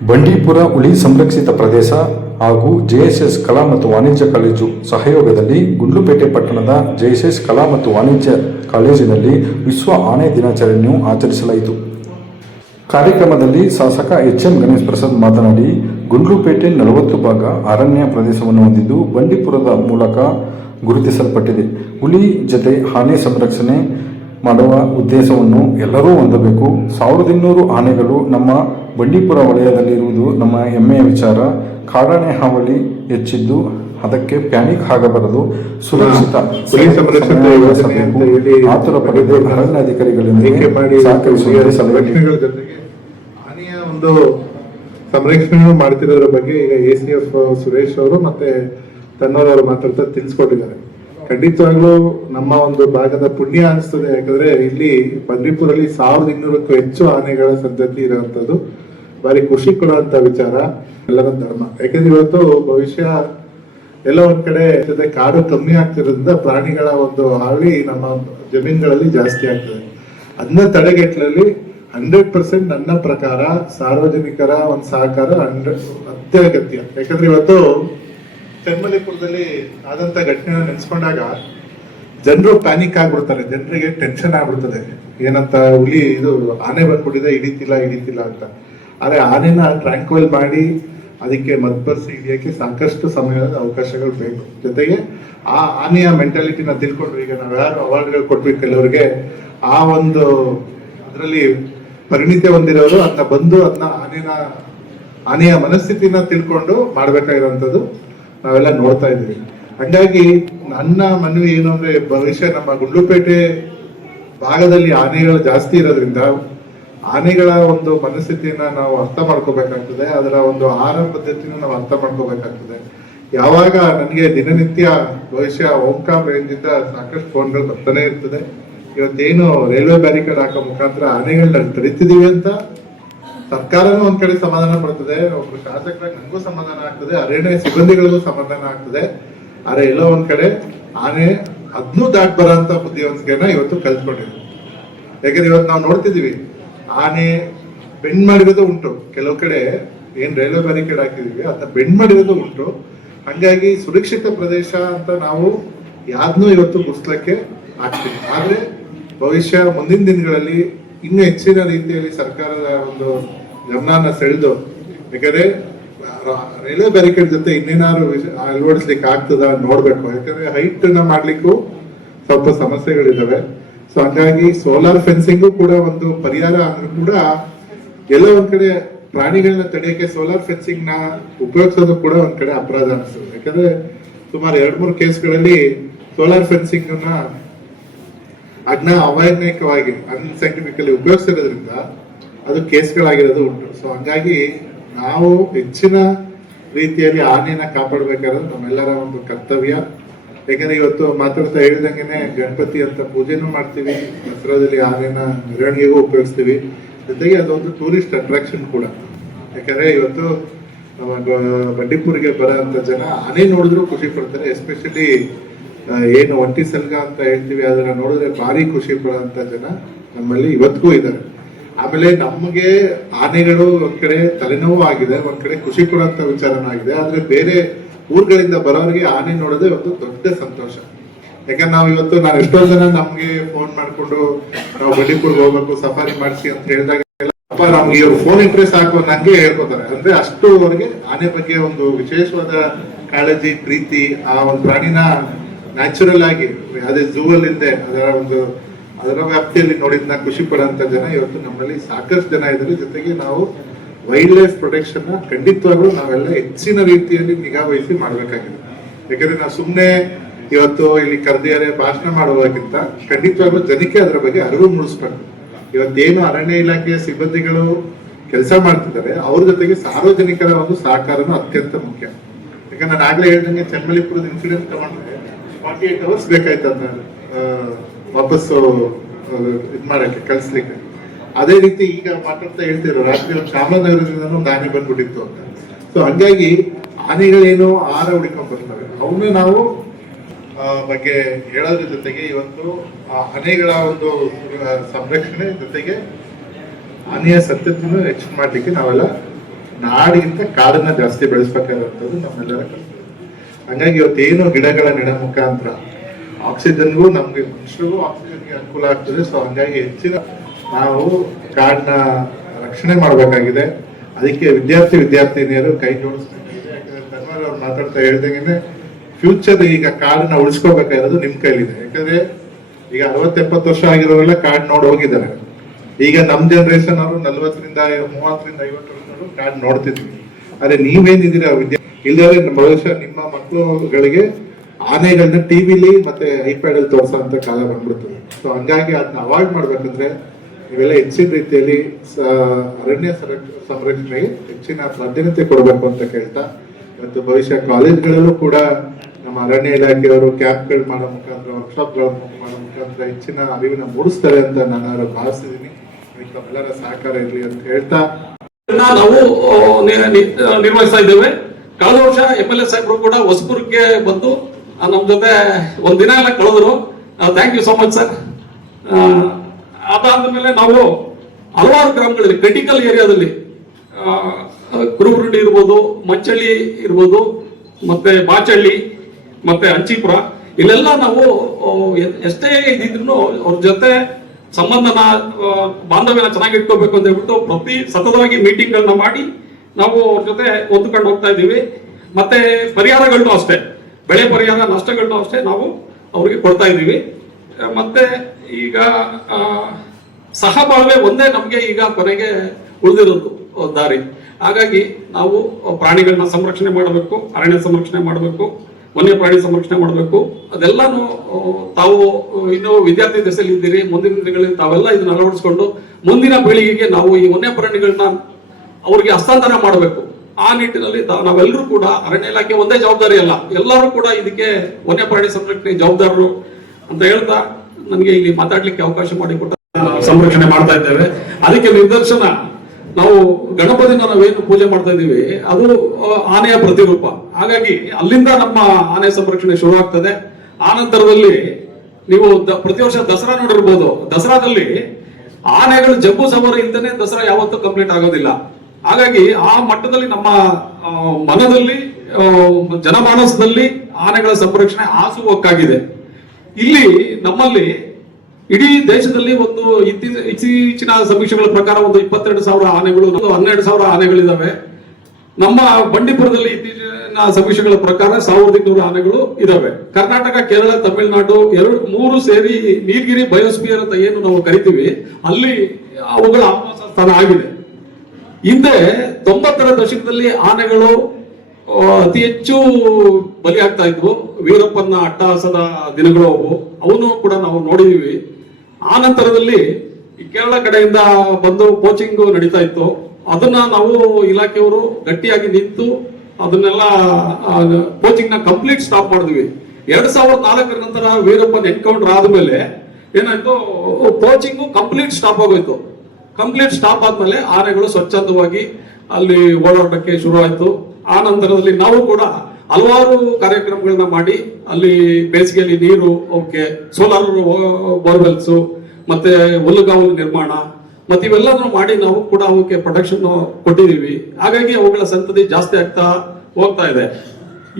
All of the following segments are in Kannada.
ಬಂಡೀಪುರ ಹುಲಿ ಸಂರಕ್ಷಿತ ಪ್ರದೇಶ ಹಾಗೂ ಜೆಎಸ್ಎಸ್ ಕಲಾ ಮತ್ತು ವಾಣಿಜ್ಯ ಕಾಲೇಜು ಸಹಯೋಗದಲ್ಲಿ ಗುಂಡ್ಲುಪೇಟೆ ಪಟ್ಟಣದ ಜೆಎಸ್ಎಸ್ ಕಲಾ ಮತ್ತು ವಾಣಿಜ್ಯ ಕಾಲೇಜಿನಲ್ಲಿ ವಿಶ್ವ ಆನೆ ದಿನಾಚರಣೆಯನ್ನು ಆಚರಿಸಲಾಯಿತು. ಕಾರ್ಯಕ್ರಮದಲ್ಲಿ ಶಾಸಕ ಎಚ್.ಎಂ. ಗಣೇಶ್ ಪ್ರಸಾದ್ ಮಾತನಾಡಿ, ಗುಂಡ್ಲುಪೇಟೆ 40 ಭಾಗ ಅರಣ್ಯ ಪ್ರದೇಶವನ್ನು ಹೊಂದಿದ್ದು ಬಂಡೀಪುರದ ಮೂಲಕ ಗುರುತಿಸಲ್ಪಟ್ಟಿದೆ. ಹುಲಿ ಜತೆ ಆನೆ ಸಂರಕ್ಷಣೆ ಮಾಡುವ ಉದ್ದೇಶವನ್ನು ಎಲ್ಲರೂ ಹೊಂದಬೇಕು. 1200 ಆನೆಗಳು ನಮ್ಮ ಬಂಡೀಪುರ ವಲಯದಲ್ಲಿರುವುದು ನಮ್ಮ ಹೆಮ್ಮೆಯ ವಿಚಾರ. ಕಾಡಾನೆ ಹಾವಳಿ ಹೆಚ್ಚಿದ್ದು ಅದಕ್ಕೆ ಪ್ಯಾನಿಕ್ ಆಗಬಾರದು. ಸುರಕ್ಷಿತ ಆತುರ ಪಡೆದು ಅರಣ್ಯಾಧಿಕಾರಿಗಳಿಂದ ಸಹಕರಿಸುವಂತೆ ಸಂರಕ್ಷಣೆಗಳ ಜೊತೆಗೆ ಆನೆಯ ಒಂದು ಸಂರಕ್ಷಣೆ ಮಾಡ್ತಿರೋದ್ರ ಬಗ್ಗೆ ಈಗ ACF ಸುರೇಶ್ ಅವರು ಮತ್ತೆ ತನ್ನೋರವರು ಮಾತಾಡ್ತಾ ತಿಳಿಸ್ಕೊಟ್ಟಿದ್ದಾರೆ. ಖಂಡಿತವಾಗ್ಲೂ ನಮ್ಮ ಒಂದು ಭಾಗದ ಪುಣ್ಯ ಅನಿಸ್ತದೆ. ಯಾಕಂದ್ರೆ ಇಲ್ಲಿ ಬಂಡೀಪುರಲ್ಲಿ 1200ಕ್ಕೂ ಹೆಚ್ಚು ಆನೆಗಳ ಸಂತತಿ ಇರುವಂತದ್ದು ಬಾರಿ ಖುಷಿ ಕೊಡುವಂತ ವಿಚಾರ, ಎಲ್ಲರ ಧರ್ಮ. ಯಾಕಂದ್ರೆ ಇವತ್ತು ಭವಿಷ್ಯ ಎಲ್ಲ ಒಂದ್ ಕಡೆ ಕಾಡು ಕಮ್ಮಿ ಆಗ್ತಿರೋದ್ರಿಂದ ಪ್ರಾಣಿಗಳ ಒಂದು ಹಾವಳಿ ನಮ್ಮ ಜಮೀನುಗಳಲ್ಲಿ ಜಾಸ್ತಿ ಆಗ್ತದೆ. ಅದನ್ನ ತಡೆಗಟ್ಟಲಲ್ಲಿ 100% ನನ್ನ ಪ್ರಕಾರ ಸಾರ್ವಜನಿಕರ ಒಂದು ಸಹಕಾರ ಅತ್ಯಗತ್ಯ. ಯಾಕಂದ್ರೆ ಇವತ್ತು ಚನ್ನಮಲ್ಲಿಪುರದಲ್ಲಿ ಆದಂತ ಘಟನೆ ನೆನೆಸ್ಕೊಂಡಾಗ ಜನರು ಪ್ಯಾನಿಕ್ ಆಗ್ಬಿಡ್ತಾರೆ, ಜನರಿಗೆ ಟೆನ್ಷನ್ ಆಗ್ಬಿಡ್ತದೆ. ಏನಂತ ಹುಲಿ ಇದು ಆನೆ ಬಂದ್ಬಿಟ್ಟಿದೆ, ಹಿಡಿತಿಲ್ಲ ಅಂತ. ಆದ್ರೆ ಆನೆನ ಟ್ರ್ಯಾಂಕ್ವೆಲ್ ಮಾಡಿ ಅದಕ್ಕೆ ಮದ್ಬರ್ಸಿ ಹಿಡಿಯಕ್ಕೆ ಸಾಕಷ್ಟು ಸಮಯದ ಅವಕಾಶಗಳು ಬೇಕು. ಜೊತೆಗೆ ಆ ಆನೆಯ ಮೆಂಟಾಲಿಟಿನ ತಿಳ್ಕೊಂಡ್ರು. ಈಗ ನಾವ್ ಯಾರು ಅವಾರ್ಡ್ಗಳು ಕೊಟ್ಬೇಕು ಕೆಲವರಿಗೆ, ಆ ಒಂದು ಅದರಲ್ಲಿ ಪರಿಣಿತಿ ಹೊಂದಿರೋರು ಅದನ್ನ ಬಂದು ಆನೆಯ ಮನಸ್ಥಿತಿನ ತಿಳ್ಕೊಂಡು ಮಾಡ್ಬೇಕಾಗಿರೋಂಥದ್ದು ನಾವೆಲ್ಲ ನೋಡ್ತಾ ಇದ್ವಿ. ಹಾಗಾಗಿ ನನ್ನ ಮನವಿ ಏನು ಅಂದ್ರೆ, ಭವಿಷ್ಯ ನಮ್ಮ ಗುಂಡ್ಲುಪೇಟೆ ಭಾಗದಲ್ಲಿ ಆನೆಗಳು ಜಾಸ್ತಿ ಇರೋದ್ರಿಂದ ಆನೆಗಳ ಒಂದು ಮನಸ್ಥಿತಿಯನ್ನ ನಾವು ಅರ್ಥ ಮಾಡ್ಕೋಬೇಕಾಗ್ತದೆ. ಅದರ ಒಂದು ಆಹಾರ ಪದ್ಧತಿನ ನಾವು ಅರ್ಥ ಮಾಡ್ಕೋಬೇಕಾಗ್ತದೆ. ಯಾವಾಗ ನನಗೆ ದಿನನಿತ್ಯ ಭವಿಷ್ಯ ಓಂಕಾಮ್ ರೇಂಜ್ ಇಂದ ಸಾಕಷ್ಟು ಫೋನ್ಗಳು ಬರ್ತಾನೆ ಇರ್ತದೆ. ಇವತ್ತೇನು ರೈಲ್ವೆ ಬ್ಯಾರಿಕೇಡ್ ಹಾಕೋ ಮುಖಾಂತರ ಆನೆಗಳನ್ನ ತಡಿತಿದೀವಿ ಅಂತ ಸರ್ಕಾರನೂ ಒಂದ್ ಕಡೆ ಸಮಾಧಾನ ಪಡ್ತದೆ, ಒಬ್ರು ಶಾಸಕರಾಗಿ ನನಗೂ ಸಮಾಧಾನ ಆಗ್ತದೆ, ಅರಣ್ಯ ಸಿಬ್ಬಂದಿಗಳಿಗೂ ಸಮಾಧಾನ ಆಗ್ತದೆ. ಆದ್ರೆ ಎಲ್ಲೋ ಒಂದ್ ಕಡೆ ಆನೆ ಅದನ್ನೂ ದಾಟ್ ಬರೋಂತ ಬುದ್ಧಿವಂತಿಕೆನ ಇವತ್ತು ಕಲ್ತ್ಕೊಂಡಿದ್ವಿ. ಯಾಕಂದ್ರೆ ಇವತ್ತು ನಾವು ನೋಡ್ತಿದೀವಿ ಆನೆ ಬೆಂಡ್ ಮಾಡಿರೋದು ಉಂಟು. ಕೆಲವು ಕಡೆ ಏನ್ ರೈಲ್ವೆ ಬ್ಯಾರಿಕೇಡ್ ಹಾಕಿದೀವಿ ಅದನ್ನ ಬೆಂಡ್ ಮಾಡಿರೋದು ಉಂಟು. ಹಂಗಾಗಿ ಸುರಕ್ಷಿತ ಪ್ರದೇಶ ಅಂತ ನಾವು ಯಾವ್ದನ್ನೂ ಇವತ್ತು ಗುರ್ಸ್ಲಕ್ಕೆ ಆಗ್ತೀವಿ. ಆದ್ರೆ ಭವಿಷ್ಯ ಮುಂದಿನ ದಿನಗಳಲ್ಲಿ ಇನ್ನು ಹೆಚ್ಚಿನ ರೀತಿಯಲ್ಲಿ ಸರ್ಕಾರದ ಒಂದು ಗಮನ ಸೆಳೆದು, ಯಾಕಂದ್ರೆ ರೈಲ್ವೆ ಬ್ಯಾರಿಕೇಡ್ ಜೊತೆ ಇನ್ನೇನಾದ್ರು ಅಳವಡಿಸ್ಲಿಕ್ಕೆ ಆಗ್ತದ ನೋಡ್ಬೇಕು. ಯಾಕಂದ್ರೆ ಹೈಟ್ ನ ಮಾಡ್ಲಿಕ್ಕೂ ಸ್ವಲ್ಪ ಸಮಸ್ಯೆಗಳಿದಾವೆ. ಸೊ ಹಂಗಾಗಿ ಸೋಲಾರ್ ಫೆನ್ಸಿಂಗು ಕೂಡ ಒಂದು ಪರಿಹಾರ ಅಂದ್ರೂ ಕೂಡ ಎಲ್ಲೋ ಒಂದ್ ಕಡೆ ಪ್ರಾಣಿಗಳನ್ನ ತಡೆಯಕ್ಕೆ ಸೋಲಾರ್ ಫೆನ್ಸಿಂಗ್ ನ ಉಪಯೋಗಿಸೋದು ಕೂಡ ಒಂದ್ ಕಡೆ ಅಪರಾಧ ಅನಿಸ್ತದೆ. ಯಾಕಂದ್ರೆ ಸುಮಾರು 2-3 ಕೇಸ್ಗಳಲ್ಲಿ ಸೋಲಾರ್ ಫೆನ್ಸಿಂಗ್ ಅದನ್ನ ಅವೈಜ್ಞಾನಿಕವಾಗಿ ಅನ್ಸೈಂಟಿಫಿಕಲಿ ಉಪಯೋಗಿಸಿರೋದ್ರಿಂದ ಅದು ಕೇಸ್ಗಳಾಗಿರೋದು ಉಂಟು. ಸೊ ಹಂಗಾಗಿ ನಾವು ಹೆಚ್ಚಿನ ರೀತಿಯಲ್ಲಿ ಆನೆಯನ್ನ ಕಾಪಾಡಬೇಕಾದ್ರೆ ನಮ್ಮೆಲ್ಲರ ಒಂದು ಕರ್ತವ್ಯ. ಯಾಕಂದ್ರೆ ಇವತ್ತು ಮಾತಾಡ್ತಾ ಹೇಳಿದಂಗೆನೆ ಗಣಪತಿ ಅಂತ ಪೂಜೆನೂ ಮಾಡ್ತೀವಿ, ದಸರಾದಲ್ಲಿ ಆನೆನ ಮೆರವಣಿಗೆಗೂ ಉಪಯೋಗಿಸ್ತೀವಿ. ಜೊತೆಗೆ ಅದೊಂದು ಟೂರಿಸ್ಟ್ ಅಟ್ರಾಕ್ಷನ್ ಕೂಡ. ಯಾಕಂದ್ರೆ ಇವತ್ತು ನಮ್ಮ ಬಂಡೀಪುರಿಗೆ ಬರೋಂಥ ಜನ ಆನೆ ನೋಡಿದ್ರು ಖುಷಿ ಪಡ್ತಾರೆ. ಎಸ್ಪೆಷಲಿ ಏನು ಒಂಟಿ ಸಲ್ಗ ಅಂತ ಹೇಳ್ತೀವಿ, ಅದನ್ನ ನೋಡಿದ್ರೆ ಭಾರಿ ಖುಷಿ ಪಡೋಂಥ ಜನ ನಮ್ಮಲ್ಲಿ ಇವತ್ತಿಗೂ ಇದ್ದಾರೆ. ಆಮೇಲೆ ನಮಗೆ ಆನೆಗಳು ಒಂದ್ ಕಡೆ ತಲೆನೋವು ಆಗಿದೆ, ಒಂದ್ ಕಡೆ ಖುಷಿ ಕೊಡುವಂತ ವಿಚಾರನೂ ಆಗಿದೆ. ಆದ್ರೆ ಬೇರೆ ಊರುಗಳಿಂದ ಬರೋರಿಗೆ ಆನೆ ನೋಡೋದೇ ಒಂದು ದೊಡ್ಡ ಸಂತೋಷ. ಯಾಕಂದ್ರೆ ನಾವು ಇವತ್ತು ಎಷ್ಟೊಂದು ಜನ ನಮ್ಗೆ ಫೋನ್ ಮಾಡ್ಕೊಂಡು ನಾವು ಬಂಡೀಪುರ್ಗೆ ಹೋಗ್ಬೇಕು ಸಫಾರಿ ಮಾಡಿಸಿ ಅಂತ ಹೇಳಿದಾಗ ನಮ್ಗೆ ಇವ್ರು ಫೋನ್ ಇಂಟ್ರೆಸ್ಟ್ ಹಾಕೋ ನಂಗೆ ಹೇಳ್ಕೊತಾರೆ. ಅಂದ್ರೆ ಅಷ್ಟು ಅವ್ರಿಗೆ ಆನೆ ಬಗ್ಗೆ ಒಂದು ವಿಶೇಷವಾದ ಕಾಳಜಿ, ಪ್ರೀತಿ, ಆ ಒಂದು ಪ್ರಾಣಿನ ನ್ಯಾಚುರಲ್ ಆಗಿ ಅದೇ ಝೂ ಅಲ್ಲಿಂದೆ ಅದರ ವ್ಯಾಪ್ತಿಯಲ್ಲಿ ನೋಡಿದ್ನ ಖುಷಿ ಪಡೋಂಥ ಜನ ಇವತ್ತು ನಮ್ಮಲ್ಲಿ ಸಾಕಷ್ಟು ಜನ ಇದ್ದಾರೆ. ಜೊತೆಗೆ ನಾವು ವೈಲ್ಡ್ ಲೈಫ್ ಪ್ರೊಟೆಕ್ಷನ್ ನ ಖಂಡಿತವಾಗ್ಲೂ ನಾವೆಲ್ಲ ಹೆಚ್ಚಿನ ರೀತಿಯಲ್ಲಿ ನಿಗಾ ವಹಿಸಿ ಮಾಡ್ಬೇಕಾಗಿದೆ. ಯಾಕಂದ್ರೆ ನಾವು ಸುಮ್ಮನೆ ಇವತ್ತು ಇಲ್ಲಿ ಕರೆದಿಯಾರೆ ಭಾಷಣ ಮಾಡುವುದಕ್ಕಿಂತ ಖಂಡಿತವಾಗ್ಲೂ ಜನಕ್ಕೆ ಅದರ ಬಗ್ಗೆ ಅರಿವು ಮೂಡಿಸ್ಬೇಕು. ಇವತ್ತೇನು ಅರಣ್ಯ ಇಲಾಖೆಯ ಸಿಬ್ಬಂದಿಗಳು ಕೆಲಸ ಮಾಡ್ತಿದ್ದಾರೆ, ಅವ್ರ ಜೊತೆಗೆ ಸಾರ್ವಜನಿಕರ ಒಂದು ಸಹಕಾರನೂ ಅತ್ಯಂತ ಮುಖ್ಯ. ಯಾಕಂದ್ರೆ ನಾನು ಆಗ್ಲೇ ಹೇಳ್ದಂಗೆ ಚನ್ನಮಲ್ಲಿಪುರದ ಇನ್ಸಿಡೆಂಟ್ ತಗೊಂಡ್ರೆ 48 hours ಬೇಕಾಯ್ತು ಅದನ್ನ ವಾಪಸ್ಸು ಇದ್ ಮಾಡಕ್ಕೆ ಕಳಿಸ್ಲಿಕ್ಕೆ. ಅದೇ ರೀತಿ ಈಗ ಮಾತಾಡ್ತಾ ಹೇಳ್ತಿರೋ ರಾತ್ರಿ ಒಂದು ಚಾಮರಾಜನಗರದಿಂದ ಒಂದು ಆನೆ ಬಂದ್ಬಿಟ್ಟಿತ್ತು ಅಂತ. ಸೊ ಹಂಗಾಗಿ ಆನೆಗಳೇನು ಆಹಾರ ಹುಡ್ಕೊಂಡ್ ಬರ್ತವೆ, ಅವನ್ನ ನಾವು ಬಗ್ಗೆ ಹೇಳೋದ್ರ ಜೊತೆಗೆ ಇವತ್ತು ಆ ಆನೆಗಳ ಒಂದು ಸಂರಕ್ಷಣೆ ಜೊತೆಗೆ ಆನೆಯ ಸಂತತಿಯನ್ನು ಹೆಚ್ಚು ಮಾಡ್ಲಿಕ್ಕೆ ನಾವೆಲ್ಲ ನಾಡಿಗಿಂತ ಕಾಡನ್ನ ಜಾಸ್ತಿ ಬೆಳೆಸ್ಬೇಕಾಗಿರುವಂಥದ್ದು ನಮ್ಮೆಲ್ಲರ ಕರ್ತವ್ಯ. ಹಂಗಾಗಿ ಇವತ್ತೇನು ಗಿಡಗಳ ನೆಡ ಮುಖಾಂತರ ಆಕ್ಸಿಜನ್ಗೂ ನಮ್ಗೆ ಮನುಷ್ಯರಿಗೂ ಆಕ್ಸಿಜನ್ಗೆ ಅನುಕೂಲ ಆಗ್ತದೆ. ಸೊ ಹಂಗಾಗಿ ಹೆಚ್ಚಿನ ನಾವು ಕಾಡನ್ನ ರಕ್ಷಣೆ ಮಾಡಬೇಕಾಗಿದೆ. ಅದಕ್ಕೆ ವಿದ್ಯಾರ್ಥಿನಿಯರು ಕೈ ಜೋಡಿಸ್ಬೇಕಾಗಿದೆ. ಯಾಕಂದ್ರೆ ಧರ್ಮರಾಜ್ ಅವ್ರು ಮಾತಾಡ್ತಾ ಹೇಳ್ದಂಗೆ ಫ್ಯೂಚರ್ ಈಗ ಕಾಡನ್ನ ಉಳಿಸ್ಕೋಬೇಕಾಗಿರೋದು ನಿಮ್ ಕೈಲಿದೆ. ಯಾಕಂದ್ರೆ ಈಗ 60-70 ವರ್ಷ ಆಗಿರೋರೆಲ್ಲ ಕಾಡ್ ನೋಡಿ ಹೋಗಿದ್ದಾರೆ. ಈಗ ನಮ್ ಜನರೇಷನ್ ಅವರು 40ರಿಂದ 30ರಿಂದ 50 ವರ್ಷ ಕಾಡ್ ನೋಡ್ತಿದ್ವಿ. ಆದ್ರೆ ನೀವೇನಿದ್ದೀರಾ ಇಲ್ಲದ್ರೆ ಬಹುಶಃ ನಿಮ್ಮ ಮಕ್ಕಳುಗಳಿಗೆ ಆನೆಗಳನ್ನ ಟಿವಿಲಿ ಮತ್ತೆ ಐಪ್ಯಾಡ್ ಅಲ್ಲಿ ತೋರಿಸೋಂತ ಕಾಲ ಬಂದ್ಬಿಡ್ತದೆ. ಸೊ ಹಂಗಾಗಿ ಅದನ್ನ ಅವಾಯ್ಡ್ ಮಾಡ್ಬೇಕಂದ್ರೆ ನೀವೆಲ್ಲ ಹೆಚ್ಚಿನ ರೀತಿಯಲ್ಲಿ ಅರಣ್ಯ ಸಂರಕ್ಷಣೆಗೆ ಹೆಚ್ಚಿನ ಪ್ರಾಧಾನ್ಯತೆ ಕೊಡಬೇಕು ಅಂತ ಕೇಳ್ತಾ, ಇವತ್ತು ಭವಿಷ್ಯ ಕಾಲೇಜ್ಗಳಲ್ಲೂ ಕೂಡ ನಮ್ಮ ಅರಣ್ಯ ಇಲಾಖೆಯವರು ಕ್ಯಾಂಪ್ಗಳು ಮಾಡೋ ಮುಖಾಂತರ, ವರ್ಕ್ಶಾಪ್ಗಳು ಮಾಡೋ ಮುಖಾಂತರ ಹೆಚ್ಚಿನ ಅರಿವಿನ ಮೂಡಿಸ್ತಾರೆ ಅಂತ ನಾನು ಭಾವಿಸಿದ್ದೀನಿ. ಎಲ್ಲರ ಸಹಕಾರ ಇರಲಿ ಅಂತ ಹೇಳ್ತಾ ನಾವು ನಿರ್ವಹಿಸ್ತಾ ಇದ್ದೇವೆ. ಕಳೆದ ವರ್ಷ MLA ಸಾಹೇಬರು ಕೂಡ ಹೊಸಪುರಕ್ಕೆ ಬಂದು ನಮ್ಮ ಜೊತೆ ಒಂದಿನ ಎಲ್ಲ ಕಳೆದ್ರು. Thank you so much sir. ಅದಾದ ಮೇಲೆ ನಾವು ಹಲವಾರು ಗ್ರಾಮಗಳಲ್ಲಿ ಕ್ರಿಟಿಕಲ್ ಏರಿಯಾದಲ್ಲಿ ಕುರುಬುರುಡಿ ಇರ್ಬೋದು, ಮಂಚಳ್ಳಿ ಇರ್ಬೋದು, ಮತ್ತೆ ಬಾಚಳ್ಳಿ, ಮತ್ತೆ ಅಂಚಿಪುರ, ಇಲ್ಲೆಲ್ಲ ನಾವು ಎಷ್ಟೇ ಇದ್ರೂ ಅವ್ರ ಜೊತೆ ಸಂಬಂಧನ ಬಾಂಧವ್ಯನ ಚೆನ್ನಾಗಿ ಇಟ್ಕೋಬೇಕು ಅಂತ ಹೇಳ್ಬಿಟ್ಟು ಪ್ರತಿ ಸತತವಾಗಿ ಮೀಟಿಂಗ್ಗಳನ್ನ ಮಾಡಿ ನಾವು ಅವ್ರ ಜೊತೆ ಹೊಂದ್ಕೊಂಡು ಹೋಗ್ತಾ ಇದ್ದೀವಿ. ಮತ್ತೆ ಪರಿಹಾರಗಳನ್ನೂ ಅಷ್ಟೇ, ಬೆಳೆ ಪರಿಹಾರ ನಷ್ಟಗಳನ್ನೂ ಅಷ್ಟೇ ನಾವು ಅವ್ರಿಗೆ ಕೊಡ್ತಾ ಇದ್ದೀವಿ. ಮತ್ತೆ ಈಗ ಸಹಬಾಳ್ವೆ ಒಂದೇ ನಮಗೆ ಈಗ ಕೊನೆಗೆ ಉಳಿದಿರೋದು ದಾರಿ. ಹಾಗಾಗಿ ನಾವು ಪ್ರಾಣಿಗಳನ್ನ ಸಂರಕ್ಷಣೆ ಮಾಡಬೇಕು, ಅರಣ್ಯ ಸಂರಕ್ಷಣೆ ಮಾಡಬೇಕು, ವನ್ಯ ಪ್ರಾಣಿ ಸಂರಕ್ಷಣೆ ಮಾಡಬೇಕು. ಅದೆಲ್ಲಾನು ತಾವು ಇನ್ನು ವಿದ್ಯಾರ್ಥಿ ದಶೆಯಲ್ಲಿ ಇದ್ದೀರಿ, ಮುಂದಿನ ದಿನಗಳಲ್ಲಿ ತಾವೆಲ್ಲ ಇದನ್ನ ಅಳವಡಿಸ್ಕೊಂಡು ಮುಂದಿನ ಪೀಳಿಗೆಗೆ ನಾವು ಈ ವನ್ಯ ಪ್ರಾಣಿಗಳನ್ನ ಅವ್ರಿಗೆ ಹಸ್ತಾಂತರ ಮಾಡಬೇಕು. ಆ ನಿಟ್ಟಿನಲ್ಲಿ ನಾವೆಲ್ಲರೂ ಕೂಡ ಅರಣ್ಯ ಇಲಾಖೆ ಒಂದೇ ಜವಾಬ್ದಾರಿ ಅಲ್ಲ, ಎಲ್ಲರೂ ಕೂಡ ಇದಕ್ಕೆ ವನ್ಯ ಪ್ರಾಣಿ ಸಂರಕ್ಷಣೆ ಜವಾಬ್ದಾರರು ಅಂತ ಹೇಳ್ತಾ ನನಗೆ ಇಲ್ಲಿ ಮಾತಾಡ್ಲಿಕ್ಕೆ ಅವಕಾಶ ಮಾಡಿಕೊಟ್ಟ ಸಂರಕ್ಷಣೆ ಮಾಡ್ತಾ ಇದ್ದೇವೆ. ಅದಕ್ಕೆ ನಿದರ್ಶನ ನಾವು ಗಣಪತಿನ ನಾವೇನು ಪೂಜೆ ಮಾಡ್ತಾ ಇದೀವಿ ಅದು ಆನೆಯ ಪ್ರತಿರೂಪ. ಹಾಗಾಗಿ ಅಲ್ಲಿಂದ ನಮ್ಮ ಆನೆ ಸಂರಕ್ಷಣೆ ಶುರು ಆಗ್ತದೆ. ಆ ನಂತರದಲ್ಲಿ ನೀವು ಪ್ರತಿ ವರ್ಷ ದಸರಾ ನೋಡಿರ್ಬೋದು. ದಸರಾದಲ್ಲಿ ಆನೆಗಳು ಜಂಬೂ ಸವಾರಿ ಇಲ್ದೇನೆ ದಸರಾ ಯಾವತ್ತೂ ಕಂಪ್ಲೀಟ್ ಆಗೋದಿಲ್ಲ. ಹಾಗಾಗಿ ಆ ಮಟ್ಟದಲ್ಲಿ ನಮ್ಮ ಮನದಲ್ಲಿ, ಜನಮಾನಸದಲ್ಲಿ ಆನೆಗಳ ಸಂರಕ್ಷಣೆ ಹಾಸುಹೊಕ್ಕಾಗಿದೆ. ಇಲ್ಲಿ ನಮ್ಮಲ್ಲಿ ಇಡೀ ದೇಶದಲ್ಲಿ ಒಂದು ಇತ್ತೀಚಿನ ಸಮೀಕ್ಷೆಗಳ ಪ್ರಕಾರ ಒಂದು 22,000 ಆನೆಗಳು, 12,000 ಆನೆಗಳಿದಾವೆ. ನಮ್ಮ ಬಂಡೀಪುರದಲ್ಲಿ ಇತ್ತೀಚಿನ ಸಮೀಕ್ಷೆಗಳ ಪ್ರಕಾರ 1,200 ಆನೆಗಳು ಇದಾವೆ. ಕರ್ನಾಟಕ, ಕೇರಳ, ತಮಿಳುನಾಡು 3 ಸೇರಿ ನೀಲಗಿರಿ ಬಯೋಸ್ಪಿಯರ್ ಅಂತ ಏನು ನಾವು ಕರಿತೀವಿ, ಅಲ್ಲಿ ಅವುಗಳ ಆವಾಸ ಸ್ಥಾನ ಆಗಿದೆ. ಹಿಂದೆ 90ರ ದಶಕದಲ್ಲಿ ಆನೆಗಳು ಅತಿ ಹೆಚ್ಚು ಬಲಿ ಆಗ್ತಾ ಇದ್ವು. ವೀರಪ್ಪನ ಅಟ್ಟಹಾಸದ ದಿನಗಳು ಅವು, ಅವನು ಕೂಡ ನಾವು ನೋಡಿದೀವಿ. ಆ ನಂತರದಲ್ಲಿ ಈ ಕೇರಳ ಕಡೆಯಿಂದ ಬಂದು ಕೋಚಿಂಗ್ ನಡೀತಾ ಇತ್ತು. ಅದನ್ನ ನಾವು ಇಲಾಖೆಯವರು ಗಟ್ಟಿಯಾಗಿ ನಿಂತು ಅದನ್ನೆಲ್ಲ ಕೋಚಿಂಗ್ ನ ಕಂಪ್ಲೀಟ್ ಸ್ಟಾಪ್ ಮಾಡಿದ್ವಿ. 2004 ನಂತರ ವೀರಪ್ಪನ್ ಎನ್ಕೌಂಟರ್ ಆದ್ಮೇಲೆ ಏನಾಯ್ತು, ಕೋಚಿಂಗ್ ಕಂಪ್ಲೀಟ್ ಸ್ಟಾಪ್ ಆಗೋಯ್ತು. ಕಂಪ್ಲೀಟ್ ಸ್ಟಾಪ್ ಆದ್ಮೇಲೆ ಆನೆಗಳು ಸ್ವಚ್ಛಂದವಾಗಿ ಅಲ್ಲಿ ಓಡಾಡಕ್ಕೆ ಶುರು ಆಯ್ತು. ಆ ನಂತರದಲ್ಲಿ ನಾವು ಕೂಡ ಹಲವಾರು ಕಾರ್ಯಕ್ರಮಗಳನ್ನ ಮಾಡಿ ಅಲ್ಲಿ ಬೇಸಿಗೆಯಲ್ಲಿ ನೀರು, ಅವಕ್ಕೆ ಸೋಲಾರ್ ಬೋರ್ವೆಲ್ಸ್, ಮತ್ತೆ ಹುಲ್ಲುಗಾವಲು ನಿರ್ಮಾಣ, ಮತ್ತೆ ಇವೆಲ್ಲದನ್ನು ಮಾಡಿ ನಾವು ಕೂಡ ಅವಕ್ಕೆ ಪ್ರೊಟೆಕ್ಷನ್ ಕೊಟ್ಟಿದೀವಿ. ಹಾಗಾಗಿ ಅವುಗಳ ಸಂತತಿ ಜಾಸ್ತಿ ಆಗ್ತಾ ಹೋಗ್ತಾ ಇದೆ.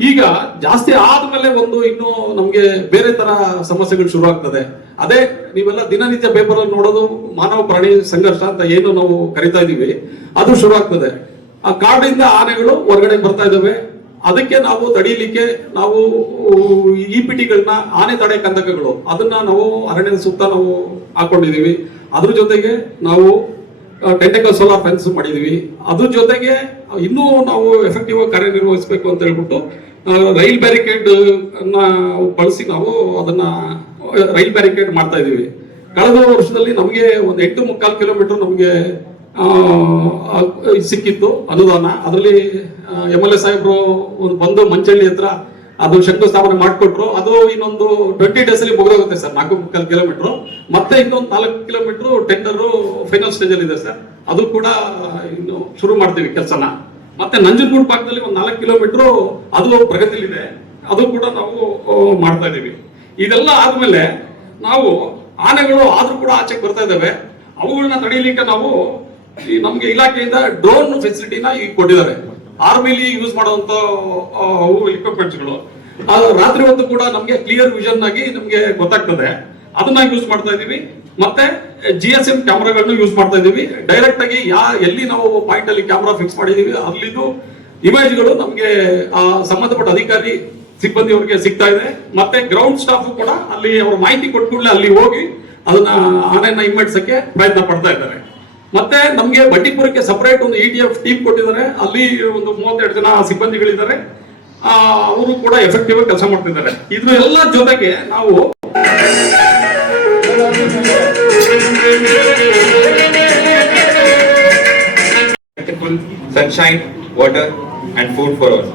ಈಗ ಜಾಸ್ತಿ ಆದ್ಮೇಲೆ ಇನ್ನು ನಮ್ಗೆ ಬೇರೆ ತರ ಸಮಸ್ಯೆಗಳು ಶುರು ಆಗ್ತದೆ. ಅದೇ ನೀವೆಲ್ಲ ದಿನನಿತ್ಯ ಪೇಪರ್ ಅಲ್ಲಿ ನೋಡೋದು ಮಾನವ ಪ್ರಾಣಿ ಸಂಘರ್ಷ ಅಂತ ಏನು ನಾವು ಕರಿತಾ ಇದೀವಿ, ಅದು ಶುರು ಆಗ್ತದೆ. ಆ ಕಾಡಿಂದ ಆನೆಗಳು ಹೊರಗಡೆ ಬರ್ತಾ ಇದಾವೆ. ಅದಕ್ಕೆ ನಾವು ತಡೀಲಿಕ್ಕೆ ನಾವು EPTಗಳನ್ನ, ಆನೆ ತಡೆ ಕಂದಕಗಳು, ಅದನ್ನ ನಾವು ಅರಣ್ಯದ ಸುತ್ತ ನಾವು ಹಾಕೊಂಡಿದೀವಿ. ಅದ್ರ ಜೊತೆಗೆ ನಾವು ಟೆಂಟಕಲ್ ಸೋಲಾರ್ ಫೆನ್ಸ್ ಮಾಡಿದೀವಿ. ಅದ್ರ ಜೊತೆಗೆ ಇನ್ನೂ ನಾವು ಎಫೆಕ್ಟಿವ್ ಆಗಿ ಕಾರ್ಯನಿರ್ವಹಿಸಬೇಕು ಅಂತ ಹೇಳ್ಬಿಟ್ಟು ರೈಲ್ ಬ್ಯಾರಿಕೇಡ್ ಅನ್ನ ಬಳಸಿ ನಾವು ಅದನ್ನ ರೈಲ್ ಬ್ಯಾರಿಕೇಡ್ ಮಾಡ್ತಾ ಇದೀವಿ. ಕಳೆದ ವರ್ಷದಲ್ಲಿ ನಮಗೆ ಒಂದು 8.25 ಕಿಲೋಮೀಟರ್ ನಮಗೆ ಸಿಕ್ಕಿತ್ತು ಅನುದಾನ. ಅದರಲ್ಲಿ MLA ಸಾಹೇಬ್ರು ಬಂದು ಮಂಚಳ್ಳಿ ಹತ್ರ ಅದು ಶಂಕುಸ್ಥಾಪನೆ ಮಾಡಿಕೊಟ್ರು. ಅದು ಇನ್ನೊಂದು 20 days ಅಲ್ಲಿ ಮುಗಿದೋಗುತ್ತೆ ಸರ್, 4.25 ಕಿಲೋಮೀಟರ್. ಮತ್ತೆ ಇನ್ನೊಂದು 4 ಕಿಲೋಮೀಟರ್ ಟೆಂಡರ್ ಫೈನಲ್ ಸ್ಟೇಜ್ ಅಲ್ಲಿ ಇದೆ ಸರ್. ಅದು ಕೂಡ ಇನ್ನು ಶುರು ಮಾಡ್ತೀವಿ ಕೆಲಸನ. ಮತ್ತೆ ನಂಜನಗೂಡು ಭಾಗದಲ್ಲಿ ಒಂದು 4 ಕಿಲೋಮೀಟರ್ ಅದು ಪ್ರಗತಿಲಿದೆ, ಅದು ಕೂಡ ನಾವು ಮಾಡ್ತಾ ಇದೀವಿ. ಇದೆಲ್ಲ ಆದ್ಮೇಲೆ ನಾವು ಆನೆಗಳು ಆದ್ರೂ ಕೂಡ ಆಚೆಗೆ ಬರ್ತಾ ಇದ್ದಾವೆ. ಅವುಗಳನ್ನ ತಡೀಲಿಕ್ಕೆ ನಾವು ಈ ನಮ್ಗೆ ಇಲಾಖೆಯಿಂದ ಡ್ರೋನ್ ಫೆಸಿಲಿಟಿನ ಈಗ ಕೊಟ್ಟಿದ್ದಾರೆ. ಆರ್ಮಿಲಿ ಯೂಸ್ ಮಾಡುವಂತ ಇಕ್ವಿಪ್ಮೆಂಟ್ಸ್ಗಳು ಅದು ರಾತ್ರಿ ಹೊತ್ತು ಕೂಡ ನಮ್ಗೆ ಕ್ಲಿಯರ್ ವಿಷನ್ ಆಗಿ ನಮ್ಗೆ ಗೊತ್ತಾಗ್ತದೆ. ಅದನ್ನ ಯೂಸ್ ಮಾಡ್ತಾ ಇದೀವಿ. ಮತ್ತೆ GSM ಕ್ಯಾಮ್ರಾಗಳನ್ನು ಯೂಸ್ ಮಾಡ್ತಾ ಇದೀವಿ. ಡೈರೆಕ್ಟ್ ಆಗಿ ಎಲ್ಲಿ ನಾವು ಪಾಯಿಂಟ್ ಅಲ್ಲಿ ಕ್ಯಾಮ್ರಾ ಫಿಕ್ಸ್ ಮಾಡಿದೀವಿ ಅಲ್ಲಿದು ಇಮೇಜ್ಗಳು ನಮ್ಗೆ ಸಂಬಂಧಪಟ್ಟ ಅಧಿಕಾರಿ ಸಿಬ್ಬಂದಿಯವರಿಗೆ ಸಿಗ್ತಾ ಇದೆ. ಮತ್ತೆ ಗ್ರೌಂಡ್ ಸ್ಟಾಫ್ ಕೂಡ ಅಲ್ಲಿ ಅವ್ರ ಮಾಹಿತಿ ಕೊಟ್ಟ ಅಲ್ಲಿ ಹೋಗಿ ಅದನ್ನ ಆನೆಯನ್ನ ಹಿಮ್ಮೆಟ್ಟಿಸಕ್ಕೆ ಪ್ರಯತ್ನ ಪಡ್ತಾ ಇದ್ದಾರೆ. ಮತ್ತೆ ನಮ್ಗೆ ಬಂಡೀಪುರಕ್ಕೆ ಸಪರೇಟ್ ಒಂದು ETF ಟೀಮ್ ಕೊಟ್ಟಿದ್ದಾರೆ. ಅಲ್ಲಿ ಒಂದು 32 ಜನ ಸಿಬ್ಬಂದಿಗಳಿದ್ದಾರೆ. ಅವರು ಕೂಡ ಎಫೆಕ್ಟಿವ್ ಆಗಿ ಕೆಲಸ ಮಾಡ್ತಿದ್ದಾರೆ. ಇದ್ರ ಎಲ್ಲ ಜೊತೆಗೆ ನಾವು sunshine, water, and food for all.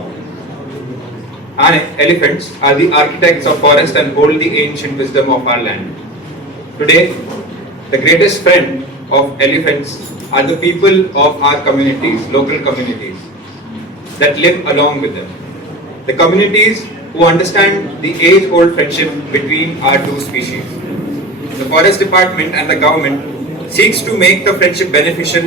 Elephants are the architects of forest and hold the ancient wisdom of our land. Today, the greatest friend of elephants are the people of our communities, local communities that live along with them. The communities who understand the age-old friendship between our two species. The Forest Department and the government seeks to make the friendship beneficial